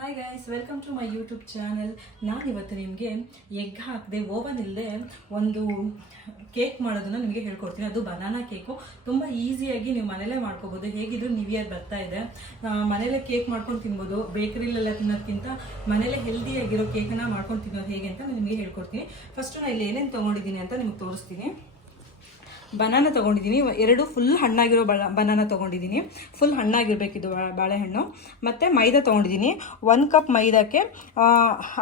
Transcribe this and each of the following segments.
Hi guys, welcome to my YouTube channel. ನಾನಿವತ್ತು ನಿಮಗೆ egg ಹಾಕದೆ ಓವನ್ ಇಲ್ಲದೆ ಒಂದು ಕೇಕ್ ಮಾಡೋದನ್ನು ನಿಮಗೆ ಹೇಳ್ಕೊಡ್ತೀನಿ. ಅದು ಬನಾನಾ ಕೇಕು. ತುಂಬ ಈಸಿಯಾಗಿ ನೀವು ಮನೇಲೇ ಮಾಡ್ಕೋಬೋದು. ಹೇಗಿದ್ರು ನ್ಯೂ ಇಯರ್ ಬರ್ತಾ ಇದೆ, ಮನೇಲೇ ಕೇಕ್ ಮಾಡ್ಕೊಂಡು ತಿನ್ಬೋದು. ಬೇಕರಿಲೆಲ್ಲ ತಿನ್ನೋದಕ್ಕಿಂತ ಮನೇಲೇ ಹೆಲ್ದಿಯಾಗಿರೋ ಕೇಕನ್ನು ಮಾಡ್ಕೊಂಡು ತಿನ್ನೋದು ಹೇಗೆ ಅಂತ ನಾನು ನಿಮಗೆ ಹೇಳ್ಕೊಡ್ತೀನಿ. ಫಸ್ಟು ನಾನು ಇಲ್ಲಿ ಏನೇನು ತೊಗೊಂಡಿದ್ದೀನಿ ಅಂತ ನಿಮಗೆ ತೋರಿಸ್ತೀನಿ. ಬನಾನಾ ತೊಗೊಂಡಿದ್ದೀನಿ, 2 ಫುಲ್ ಹಣ್ಣಾಗಿರೋ ಬನಾನಾ ತೊಗೊಂಡಿದ್ದೀನಿ. ಫುಲ್ ಹಣ್ಣಾಗಿರ್ಬೇಕಿದು ಬಾಳೆಹಣ್ಣು. ಮತ್ತು ಮೈದಾ ತೊಗೊಂಡಿದ್ದೀನಿ. 1 ಕಪ್ ಮೈದಾಕ್ಕೆ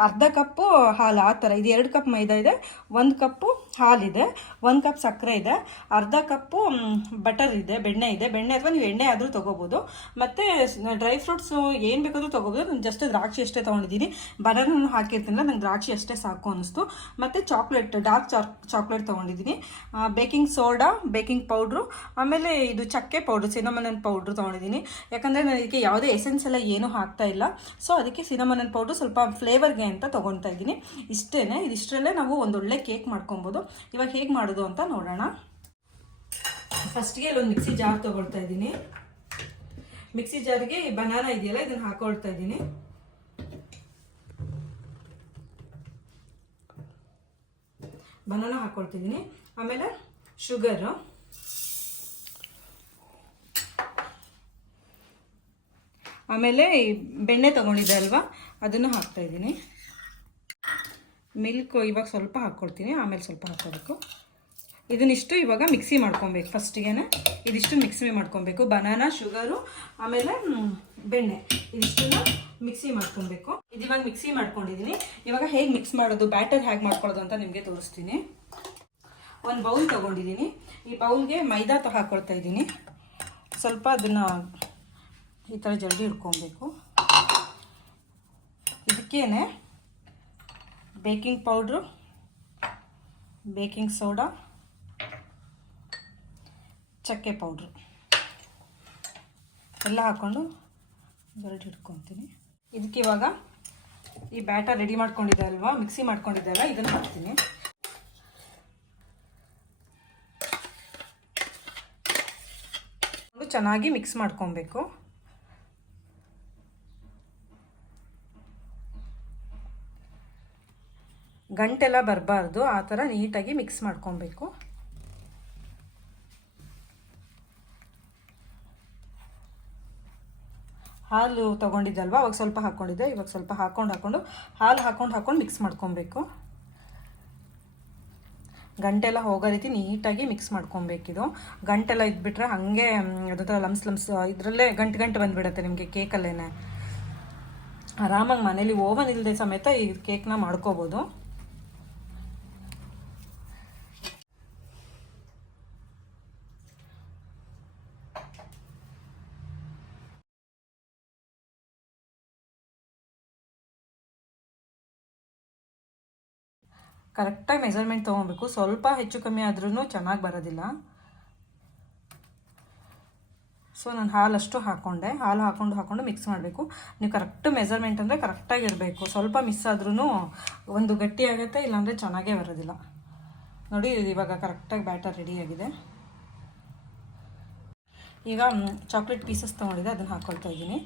ಅರ್ಧ ಕಪ್ಪು ಹಾಲು, ಆ ಥರ. ಇದು 2 ಕಪ್ ಮೈದಾ ಇದೆ, 1 ಕಪ್ಪು ಹಾಲಿದೆ, 1 ಕಪ್ ಸಕ್ಕರೆ ಇದೆ, ಅರ್ಧ ಕಪ್ಪು ಬಟರ್ ಇದೆ, ಬೆಣ್ಣೆ ಇದೆ. ಬೆಣ್ಣೆ ಅಥವಾ ನೀವು ಎಣ್ಣೆ ಆದರೂ ತೊಗೋಬೋದು. ಮತ್ತು ಡ್ರೈ ಫ್ರೂಟ್ಸು ಏನು ಬೇಕಾದರೂ ತೊಗೋಬೋದು. ನಾನು ಜಸ್ಟ್ ದ್ರಾಕ್ಷಿ ಅಷ್ಟೇ ತೊಗೊಂಡಿದ್ದೀನಿ. ಬನಾನೂ ಹಾಕಿರ್ತೀನಲ್ಲ, ನಂಗೆ ದ್ರಾಕ್ಷಿ ಅಷ್ಟೇ ಸಾಕು ಅನ್ನಿಸ್ತು. ಮತ್ತು ಚಾಕ್ಲೇಟ್, ಡಾರ್ಕ್ ಚಾಕ್ಲೇಟ್ ತೊಗೊಂಡಿದ್ದೀನಿ. ಬೇಕಿಂಗ್ ಸೋಡಾ, ಬೇಕಿಂಗ್ ಪೌಡ್ರು, ಆಮೇಲೆ ಇದು ಚಕ್ಕೆ ಪೌಡ್ರು, ಸಿನಮನನ್ ಪೌಡ್ರು ತೊಗೊಂಡಿದ್ದೀನಿ. ಯಾಕಂದರೆ ನಾನು ಇದಕ್ಕೆ ಯಾವುದೇ ಎಸೆನ್ಸ್ ಎಲ್ಲ ಏನೂ ಹಾಕ್ತಾ ಇಲ್ಲ. ಸೊ ಅದಕ್ಕೆ ಸಿನಮನನ್ ಪೌಡ್ರು ಸ್ವಲ್ಪ ಫ್ಲೇವರ್ಗೆ ಅಂತ ತೊಗೊಳ್ತಾ ಇದ್ದೀನಿ. ಇಷ್ಟೇ, ಇದಿಷ್ಟರಲ್ಲೇ ನಾವು ಒಂದೊಳ್ಳೆ ಕೇಕ್ ಮಾಡ್ಕೊಬೋದು. ಇವಾಗ ಹೇಗೆ ಮಾಡೋದು ಅಂತ ನೋಡೋಣ. ಫಸ್ಟ್ಗೆ ಇಲ್ಲೊಂದು ಮಿಕ್ಸಿ ಜಾರ್ ತೊಗೊಳ್ತಾ ಇದ್ದೀನಿ. ಮಿಕ್ಸಿ ಜಾರ್ಗೆ ಈ ಬನಾನಾ ಇದೆಯಲ್ಲ, ಇದನ್ನು ಹಾಕೊಳ್ತಾ ಇದ್ದೀನಿ. ಬನಾನಾ ಹಾಕೊಳ್ತಿದ್ದೀನಿ. ಆಮೇಲೆ ಶುಗರು, ಆಮೇಲೆ ಬೆಣ್ಣೆ ತೊಗೊಂಡಿದ್ದೆ ಅಲ್ವಾ, ಅದನ್ನು ಹಾಕ್ತಾಯಿದ್ದೀನಿ. ಮಿಲ್ಕು ಇವಾಗ ಸ್ವಲ್ಪ ಹಾಕ್ಕೊಳ್ತೀನಿ, ಆಮೇಲೆ ಸ್ವಲ್ಪ ಹಾಕೋಬೇಕು. ಇದನ್ನಿಷ್ಟು ಇವಾಗ ಮಿಕ್ಸಿ ಮಾಡ್ಕೊಬೇಕು. ಫಸ್ಟಿಗೆ ಇದಿಷ್ಟು ಮಿಕ್ಸಿ ಮಾಡ್ಕೊಬೇಕು. ಬನಾನಾ, ಶುಗರು, ಆಮೇಲೆ ಬೆಣ್ಣೆ, ಇದಿಷ್ಟನ್ನು ಮಿಕ್ಸಿ ಮಾಡ್ಕೊಬೇಕು. ಇವಾಗ ಮಿಕ್ಸಿ ಮಾಡ್ಕೊಂಡಿದ್ದೀನಿ. ಇವಾಗ ಹೇಗೆ ಮಿಕ್ಸ್ ಮಾಡೋದು, ಬ್ಯಾಟರ್ ಹೇಗೆ ಮಾಡ್ಕೊಳ್ಳೋದು ಅಂತ ನಿಮಗೆ ತೋರಿಸ್ತೀನಿ. ಒಂದು ಬೌಲ್ ತೊಗೊಂಡಿದ್ದೀನಿ. ಈ ಬೌಲ್ಗೆ ಮೈದಾ ಹಾಕ್ಕೊಳ್ತಾ ಇದ್ದೀನಿ. ಸ್ವಲ್ಪ ಅದನ್ನು ಈ ಥರ ಜಲ್ದಿ ಹಿಡ್ಕೊಬೇಕು. ಇದಕ್ಕೇನೆ ಬೇಕಿಂಗ್ ಪೌಡ್ರು, ಬೇಕಿಂಗ್ ಸೋಡಾ, ಚಕ್ಕೆ ಪೌಡ್ರು ಎಲ್ಲ ಹಾಕ್ಕೊಂಡು ಜಲ್ದಿ ಹಿಡ್ಕೊತೀನಿ. ಇದಕ್ಕೆ ಇವಾಗ ಈ ಬ್ಯಾಟರ್ ರೆಡಿ ಮಾಡ್ಕೊಂಡಿದ್ದೆ ಅಲ್ವಾ, ಮಿಕ್ಸಿ ಮಾಡ್ಕೊಂಡಿದ್ದೆ ಅಲ್ಲ, ಇದನ್ನು ಹಾಕ್ತೀನಿ. ಚೆನ್ನಾಗಿ ಮಿಕ್ಸ್ ಮಾಡ್ಕೊಬೇಕು. ಗಂಟೆಲ್ಲ ಬರಬಾರ್ದು, ಆ ಥರ ನೀಟಾಗಿ ಮಿಕ್ಸ್ ಮಾಡ್ಕೊಬೇಕು. ಹಾಲು ತೊಗೊಂಡಿದ್ದಲ್ವ, ಅವಾಗ ಸ್ವಲ್ಪ ಹಾಕ್ಕೊಂಡಿದ್ದೆ, ಇವಾಗ ಸ್ವಲ್ಪ ಹಾಕ್ಕೊಂಡು ಹಾಲು ಹಾಕ್ಕೊಂಡು ಮಿಕ್ಸ್ ಮಾಡ್ಕೊಬೇಕು. ಗಂಟೆಲ್ಲ ಹೋಗೋ ರೀತಿ ನೀಟಾಗಿ ಮಿಕ್ಸ್ ಮಾಡ್ಕೊಬೇಕಿದು. ಗಂಟೆಲ್ಲ ಇದ್ಬಿಟ್ರೆ ಹಾಗೆ ಅದರ ಲಮ್ಸ್ ಇದರಲ್ಲೇ ಗಂಟು ಬಂದುಬಿಡುತ್ತೆ ನಿಮಗೆ ಕೇಕಲ್ಲೇ. ಆರಾಮಾಗಿ ಮನೇಲಿ ಓವನ್ ಇಲ್ಲದೆ ಸಮೇತ ಈ ಕೇಕ್ನ ಮಾಡ್ಕೋಬೋದು. ಕರೆಕ್ಟಾಗಿ ಮೆಜರ್ಮೆಂಟ್ ತೊಗೊಬೇಕು. ಸ್ವಲ್ಪ ಹೆಚ್ಚು ಕಮ್ಮಿ ಆದ್ರೂ ಚೆನ್ನಾಗಿ ಬರೋದಿಲ್ಲ. ಸೊ ನಾನು ಹಾಲಷ್ಟು ಹಾಕ್ಕೊಂಡೆ. ಹಾಲು ಹಾಕ್ಕೊಂಡು ಮಿಕ್ಸ್ ಮಾಡಬೇಕು. ನೀವು ಕರೆಕ್ಟ್ ಮೆಜರ್ಮೆಂಟ್ ಅಂದರೆ ಕರೆಕ್ಟಾಗಿರಬೇಕು. ಸ್ವಲ್ಪ ಮಿಸ್ ಆದ್ರೂ ಒಂದು ಗಟ್ಟಿ ಆಗುತ್ತೆ, ಇಲ್ಲಾಂದರೆ ಚೆನ್ನಾಗೇ ಬರೋದಿಲ್ಲ. ನೋಡಿ, ಇವಾಗ ಕರೆಕ್ಟಾಗಿ ಬ್ಯಾಟರ್ ರೆಡಿಯಾಗಿದೆ. ಈಗ ಚಾಕ್ಲೇಟ್ ಪೀಸಸ್ ತೊಗೊಂಡಿದ್ದೆ, ಅದನ್ನು ಹಾಕ್ಕೊಳ್ತಾ ಇದ್ದೀನಿ.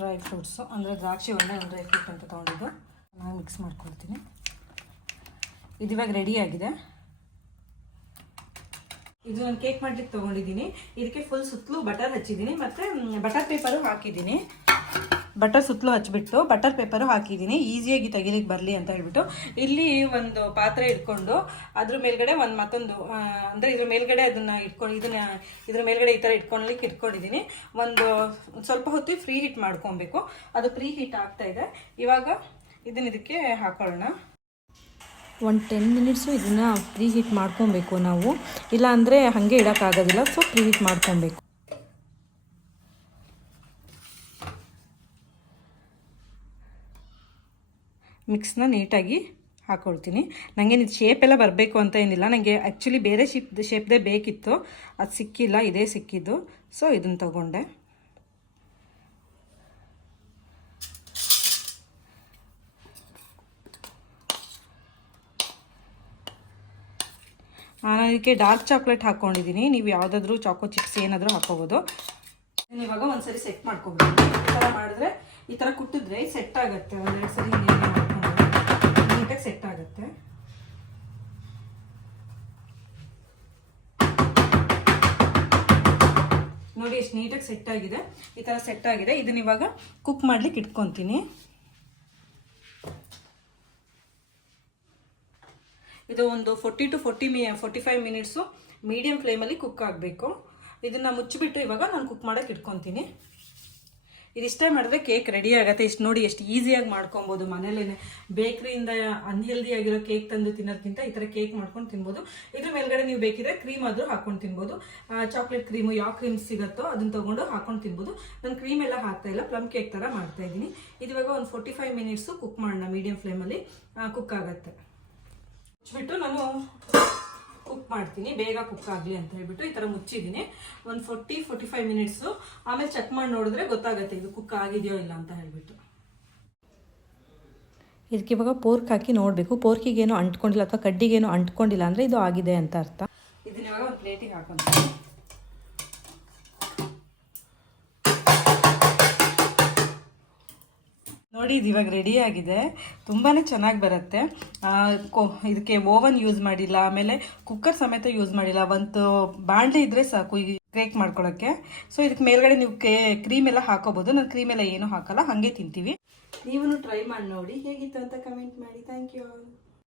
ಡ್ರೈ ಫ್ರೂಟ್ಸು ಅಂದರೆ ದ್ರಾಕ್ಷಿ ಒಂದು ಡ್ರೈ ಫ್ರೂಟ್ ಅಂತ ತೊಗೊಂಡಿದ್ದು, ನಾನು ಮಿಕ್ಸ್ ಮಾಡ್ಕೊಳ್ತೀನಿ. ಇದು ಇವಾಗ ರೆಡಿಯಾಗಿದೆ. ಇದು ನಾನು ಕೇಕ್ ಮಾಡ್ಲಿಕ್ಕೆ ತೊಗೊಂಡಿದ್ದೀನಿ. ಇದಕ್ಕೆ ಫುಲ್ ಸುತ್ತಲೂ ಬಟರ್ ಹಚ್ಚಿದ್ದೀನಿ, ಮತ್ತು ಬಟರ್ ಪೇಪರು ಹಾಕಿದ್ದೀನಿ. ಬಟರ್ ಸುತ್ತಲೂ ಹಚ್ಬಿಟ್ಟು ಬಟರ್ ಪೇಪರು ಹಾಕಿದ್ದೀನಿ, ಈಸಿಯಾಗಿ ತೆಗಿಲಿಕ್ಕೆ ಬರಲಿ ಅಂತ ಹೇಳ್ಬಿಟ್ಟು. ಇಲ್ಲಿ ಒಂದು ಪಾತ್ರೆ ಇಟ್ಕೊಂಡು ಅದ್ರ ಮೇಲ್ಗಡೆ ಮತ್ತೊಂದು ಅಂದರೆ ಇದ್ರ ಮೇಲ್ಗಡೆ ಅದನ್ನು ಇದ್ರ ಮೇಲ್ಗಡೆ ಈ ಥರ ಇಟ್ಕೊಂಡಿದ್ದೀನಿ. ಒಂದು ಸ್ವಲ್ಪ ಹೊತ್ತು ಫ್ರೀ ಹೀಟ್ ಮಾಡ್ಕೊಬೇಕು. ಅದು ಫ್ರೀ ಹೀಟ್ ಆಗ್ತಾಯಿದೆ. ಇವಾಗ ಇದಕ್ಕೆ ಹಾಕೊಳ್ಳೋಣ. ಒಂದು 10 ಮಿನಿಟ್ಸು ಇದನ್ನು ಪ್ರೀ ಹೀಟ್ ಮಾಡ್ಕೊಬೇಕು ನಾವು, ಇಲ್ಲ ಅಂದರೆ ಹಾಗೆ ಇಡೋಕ್ಕಾಗೋದಿಲ್ಲ. ಸೊ ಪ್ರೀ ಹೀಟ್ ಮಾಡ್ಕೊಬೇಕು. ಮಿಕ್ಸ್ನ ನೀಟಾಗಿ ಹಾಕ್ಕೊಳ್ತೀನಿ. ನನಗೆ ಇದು ಶೇಪೆಲ್ಲ ಬರಬೇಕು ಅಂತ ಏನಿಲ್ಲ. ನನಗೆ ಆ್ಯಕ್ಚುಲಿ ಬೇರೆ ಶೇಪ್ದೇ ಬೇಕಿತ್ತು, ಅದು ಸಿಕ್ಕಿಲ್ಲ, ಇದೇ ಸಿಕ್ಕಿದ್ದು. ಸೊ ಇದನ್ನು ತಗೊಂಡೆ. ನಾನು ಅದಕ್ಕೆ ಡಾರ್ಕ್ ಚಾಕ್ಲೇಟ್ ಹಾಕ್ಕೊಂಡಿದ್ದೀನಿ. ನೀವು ಯಾವುದಾದ್ರೂ ಚಾಕೋ ಚಿಪ್ಸ್ ಏನಾದರೂ ಹಾಕ್ಕೋಬೋದು. ಇವಾಗ ಒಂದ್ಸರಿ ಸೆಟ್ ಮಾಡ್ಕೊಬೇಕು. ಈ ಥರ ಮಾಡಿದ್ರೆ ಈ ಥರ ಕುಟ್ಟಿದ್ರೆ ಸೆಟ್ ಆಗುತ್ತೆ. ಒಂದೆರಡು ಸರಿ ಮಾಡ್ಕೊಂಡು ನೀಟಾಗಿ ಸೆಟ್ ಆಗುತ್ತೆ. ನೋಡಿ ಎಷ್ಟು ನೀಟಾಗಿ ಸೆಟ್ ಆಗಿದೆ. ಈ ಥರ ಸೆಟ್ ಆಗಿದೆ. ಇದನ್ನ ಇವಾಗ ಕುಕ್ ಮಾಡ್ಲಿಕ್ಕೆ ಇಟ್ಕೊತೀನಿ. ಇದು ಒಂದು 40 to 45 ಮಿನಿಟ್ಸು ಮೀಡಿಯಂ ಫ್ಲೇಮಲ್ಲಿ ಕುಕ್ ಆಗಬೇಕು. ಇದನ್ನು ಮುಚ್ಚಿಬಿಟ್ಟು ಇವಾಗ ನಾನು ಕುಕ್ ಮಾಡೋಕ್ಕೆ ಇಟ್ಕೊತೀನಿ. ಇದಿಷ್ಟೇ ಮಾಡಿದ್ರೆ ಕೇಕ್ ರೆಡಿ ಆಗುತ್ತೆ. ಇಷ್ಟು ನೋಡಿ ಎಷ್ಟು ಈಸಿಯಾಗಿ ಮಾಡ್ಕೊಬೋದು ಮನೇಲೇ. ಬೇಕ್ರಿಯಿಂದ ಅನ್ಹೆಲ್ದಿ ಆಗಿರೋ ಕೇಕ್ ತಂದು ತಿನ್ನೋದಕ್ಕಿಂತ ಈ ಥರ ಕೇಕ್ ಮಾಡ್ಕೊಂಡು ತಿನ್ಬೋದು. ಇದ್ರ ಮೇಲ್ಗಡೆ ನೀವು ಬೇಕಿದ್ರೆ ಕ್ರೀಮ್ ಆದರೂ ಹಾಕೊಂಡು ತಿನ್ಬೋದು. ಚಾಕ್ಲೇಟ್ ಕ್ರೀಮು ಯಾವ ಕ್ರೀಮ್ ಸಿಗುತ್ತೋ ಅದನ್ನು ತೊಗೊಂಡು ಹಾಕೊಂಡು ತಿನ್ಬೋದು. ನಾನು ಕ್ರೀಮ್ ಎಲ್ಲ ಹಾಕ್ತಾ ಇಲ್ಲ, ಪ್ಲಮ್ ಕೇಕ್ ಥರ ಮಾಡ್ತಾ ಇದ್ದೀನಿ. ಇದು ಇವಾಗ ಒಂದು 45 ಮಿನಿಟ್ಸು ಕುಕ್ ಮಾಡೋಣ. ಮೀಡಿಯಂ ಫ್ಲೇಮಲ್ಲಿ ಕುಕ್ ಆಗುತ್ತೆ. ಮುಚ್ಚಿಬಿಟ್ಟು ನಾನು ಕುಕ್ ಮಾಡ್ತೀನಿ, ಬೇಗ ಕುಕ್ ಆಗಲಿ ಅಂತ ಹೇಳ್ಬಿಟ್ಟು ಈ ಥರ ಮುಚ್ಚಿದ್ದೀನಿ. ಒಂದು 40-45 ಮಿನಿಟ್ಸು. ಆಮೇಲೆ ಚೆಕ್ ಮಾಡಿ ನೋಡಿದ್ರೆ ಗೊತ್ತಾಗುತ್ತೆ ಇದು ಕುಕ್ ಆಗಿದೆಯೋ ಇಲ್ಲ ಅಂತ ಹೇಳ್ಬಿಟ್ಟು. ಇದಕ್ಕೆ ಇವಾಗ ಪೋರ್ಕ್ ಹಾಕಿ ನೋಡಬೇಕು. ಪೋರ್ಕಿಗೇನು ಅಂಟ್ಕೊಂಡಿಲ್ಲ ಅಥವಾ ಕಡ್ಡಿಗೇನು ಅಂಟ್ಕೊಂಡಿಲ್ಲ ಅಂದರೆ ಇದು ಆಗಿದೆ ಅಂತ ಅರ್ಥ. ಇದನ್ನ ಇವಾಗ ಒಂದು ಪ್ಲೇಟಿಗೆ ಹಾಕೊಂತೀನಿ. ನೋಡಿ ಇದು ಇವಾಗ ರೆಡಿ ಆಗಿದೆ. ತುಂಬಾ ಚೆನ್ನಾಗಿ ಬರುತ್ತೆ. ಇದಕ್ಕೆ ಓವನ್ ಯೂಸ್ ಮಾಡಿಲ್ಲ, ಆಮೇಲೆ ಕುಕ್ಕರ್ ಸಮೇತ ಯೂಸ್ ಮಾಡಿಲ್ಲ. ಒಂದು ಬಾಣಲೆ ಇದ್ರೆ ಸಾಕು ಈ ಕೇಕ್ ಮಾಡ್ಕೊಳ್ಳೋಕ್ಕೆ. ಸೊ ಇದಕ್ಕೆ ಮೇಲ್ಗಡೆ ನೀವು ಕ್ರೀಮ್ ಎಲ್ಲ ಹಾಕೋಬೋದು. ನಾನು ಕ್ರೀಮ್ ಎಲ್ಲ ಏನೂ ಹಾಕಲ್ಲ, ಹಾಗೆ ತಿಂತೀವಿ. ನೀವು ಟ್ರೈ ಮಾಡಿ ನೋಡಿ, ಹೇಗಿತ್ತು ಅಂತ ಕಮೆಂಟ್ ಮಾಡಿ. Thank you all.